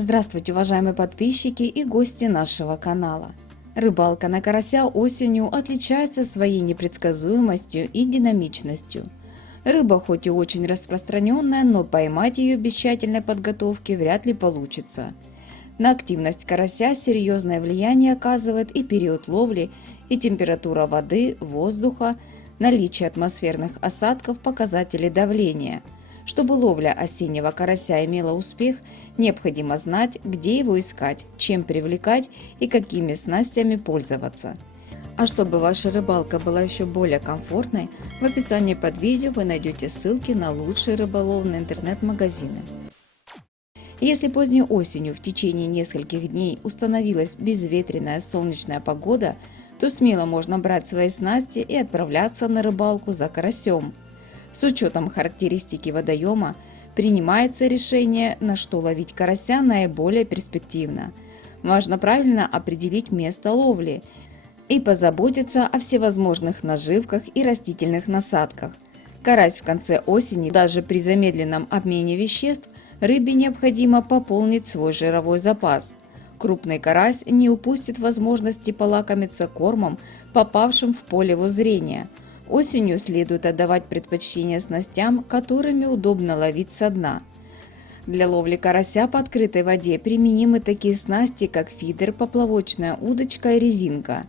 Здравствуйте, уважаемые подписчики и гости нашего канала. Рыбалка на карася осенью отличается своей непредсказуемостью и динамичностью. Рыба хоть и очень распространенная, но поймать ее без тщательной подготовки вряд ли получится. На активность карася серьезное влияние оказывает и период ловли, и температура воды, воздуха, наличие атмосферных осадков, показатели давления. Чтобы ловля осеннего карася имела успех, необходимо знать, где его искать, чем привлекать и какими снастями пользоваться. А чтобы ваша рыбалка была еще более комфортной, в описании под видео вы найдете ссылки на лучшие рыболовные интернет-магазины. Если поздней осенью в течение нескольких дней установилась безветренная солнечная погода, то смело можно брать свои снасти и отправляться на рыбалку за карасем. С учетом характеристики водоема принимается решение, на что ловить карася наиболее перспективно. Важно правильно определить место ловли и позаботиться о всевозможных наживках и растительных насадках. Карась в конце осени, даже при замедленном обмене веществ, рыбе необходимо пополнить свой жировой запас. Крупный карась не упустит возможности полакомиться кормом, попавшим в поле его зрения. Осенью следует отдавать предпочтение снастям, которыми удобно ловить со дна. Для ловли карася по открытой воде применимы такие снасти, как фидер, поплавочная удочка и резинка.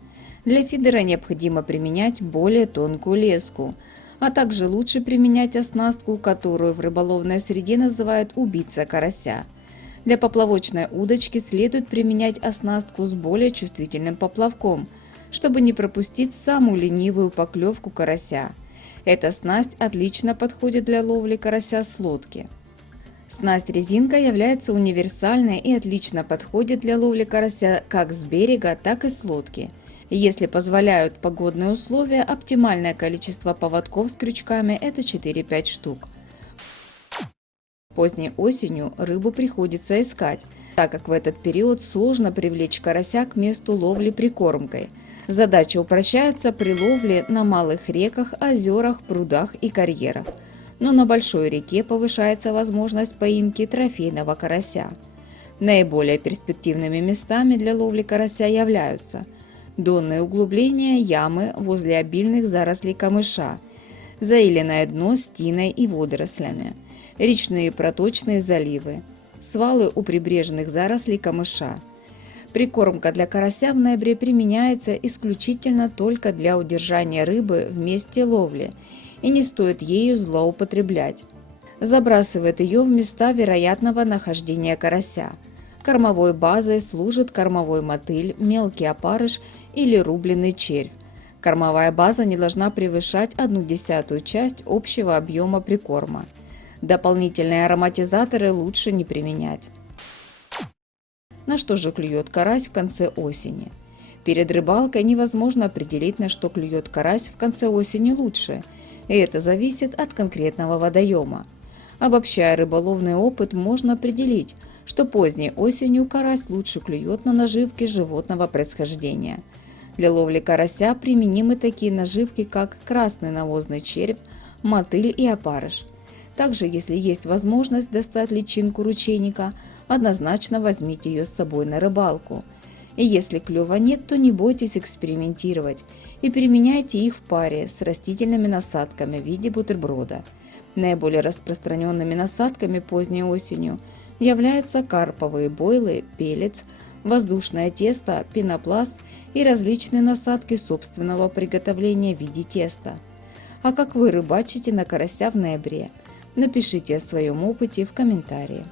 Для фидера необходимо применять более тонкую леску, а также лучше применять оснастку, которую в рыболовной среде называют убийца карася. Для поплавочной удочки следует применять оснастку с более чувствительным поплавком, чтобы не пропустить самую ленивую поклевку карася. Эта снасть отлично подходит для ловли карася с лодки. Снасть резинка является универсальной и отлично подходит для ловли карася как с берега, так и с лодки. Если позволяют погодные условия, оптимальное количество поводков с крючками – это 4-5 штук. Поздней осенью рыбу приходится искать, так как в этот период сложно привлечь карася к месту ловли прикормкой. Задача упрощается при ловле на малых реках, озерах, прудах и карьерах. Но на большой реке повышается возможность поимки трофейного карася. Наиболее перспективными местами для ловли карася являются донные углубления, ямы возле обильных зарослей камыша, заиленное дно с тиной и водорослями, речные проточные заливы, свалы у прибрежных зарослей камыша. Прикормка для карася в ноябре применяется исключительно только для удержания рыбы в месте ловли, и не стоит ею злоупотреблять. Забрасывает ее в места вероятного нахождения карася. Кормовой базой служит кормовой мотыль, мелкий опарыш или рубленый червь. Кормовая база не должна превышать 1/10 часть общего объема прикорма. Дополнительные ароматизаторы лучше не применять. На что же клюет карась в конце осени? Перед рыбалкой невозможно определить, на что клюет карась в конце осени лучше, и это зависит от конкретного водоема. Обобщая рыболовный опыт, можно определить, что поздней осенью карась лучше клюет на наживки животного происхождения. Для ловли карася применимы такие наживки, как красный навозный червь, мотыль и опарыш. Также, если есть возможность достать личинку ручейника, однозначно возьмите ее с собой на рыбалку. И если клёва нет, то не бойтесь экспериментировать и применяйте их в паре с растительными насадками в виде бутерброда. Наиболее распространенными насадками поздней осенью являются карповые бойлы, пеллетс, воздушное тесто, пенопласт и различные насадки собственного приготовления в виде теста. А как вы рыбачите на карася в ноябре? Напишите о своем опыте в комментарии.